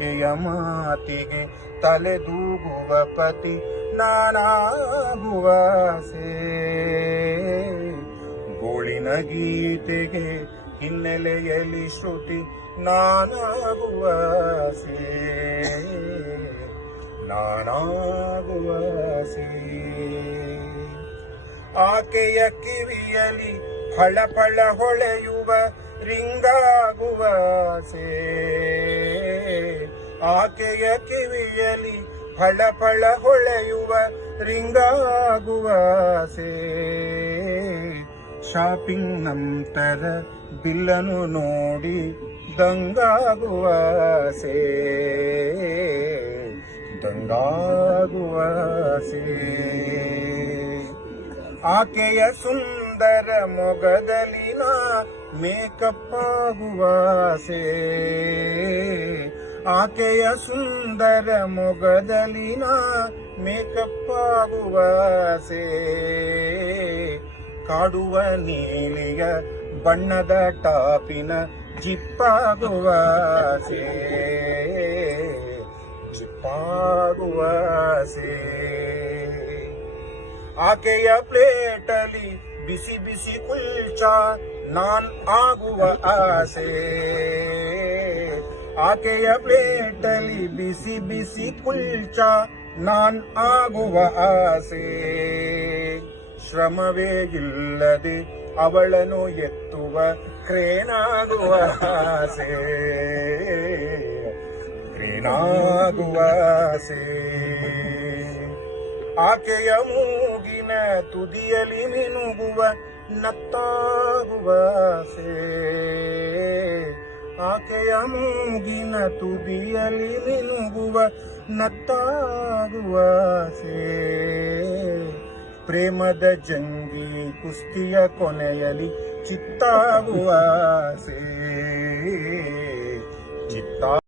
ಮಾತಿಗೆ ತಲೆದೂಗುವ ಪತಿ ನಾನಾಗುವ ಗೋಳಿನ ಗೀತೆಗೆ ಹಿನ್ನೆಲೆಯಲ್ಲಿ ಶ್ರುತಿ ನಾನಾಗುವ ನಾನಾಗುವ ಆಕೆಯ ಕಿವಿಯಲಿ ಫಳ ಫಳ ಹೊಳೆಯುವ ರಿಂಗಾಗುವ ಆಸೆ. ಆಕೆಯ ಕಿವಿಯಲಿ ಫಳ ಫಳ ಹೊಳೆಯುವ ರಿಂಗಾಗುವ ಶಾಪಿಂಗ್ ನಂತರ ಬಿಲ್ಲನು ನೋಡಿ ದಂಗಾಗುವ ದಂಗಾಗುವ ಆಕೆಯ ಸುಂದರ ಮೊಗದಲಿನ ಮೇಕಪ್ ಆಗುವ ಆಸೆ ಆಕೆಯ ಸುಂದರ ಮೊಗದಲಿನ ಮೇಕಪ್ ಆಗುವ ಕಾಡುವ ನೀಲಿಯ ಬಣ್ಣದ ಟಾಪಿನ ಜಿಪ್ಪಾಗುವ ಆಸೆ. ಜಿಪ್ಪಾಗುವ ಆಸೆ. ಆಕೆಯ ಪ್ಲೇಟಲಿ ಬಿಸಿ ಬಿಸಿ ಕುಲ್ಚ ನಾನ್ ಆಗುವ ಆಸೆ. ಆಕೆಯ ಪ್ಲೇಟಲಿ ಬಿಸಿ ಬಿಸಿ ಕುಲ್ಚ ನಾನ್ ಆಗುವ ಆಸೆ. ಶ್ರಮವೇ ಇಲ್ಲದೆ ಅವಳನ್ನು ಎತ್ತುವ ಕ್ರೇನಾಗುವ ಆಸೆ. ಕ್ರೇನಾಗುವ ಆಸೆ. ಆಕೆಯ ಮೂಗಿನ ತುದಿಯಲಿ ಮಿನುಗುವ ನತ್ತಾಗುವ ಆಸೆ. ಆಕೆಯ ಮೂಗಿನ ತುದಿಯಲಿ ನಿನುಗುವ ನತ್ತಾಗುವ ಆಸೆ. ಪ್ರೇಮದ ಜಂಗಿ ಕುಸ್ತಿಯ ಕೊನೆಯಲಿ ಚಿತ್ತಾಗುವ ಆಸೆ. ಚಿತ್ತ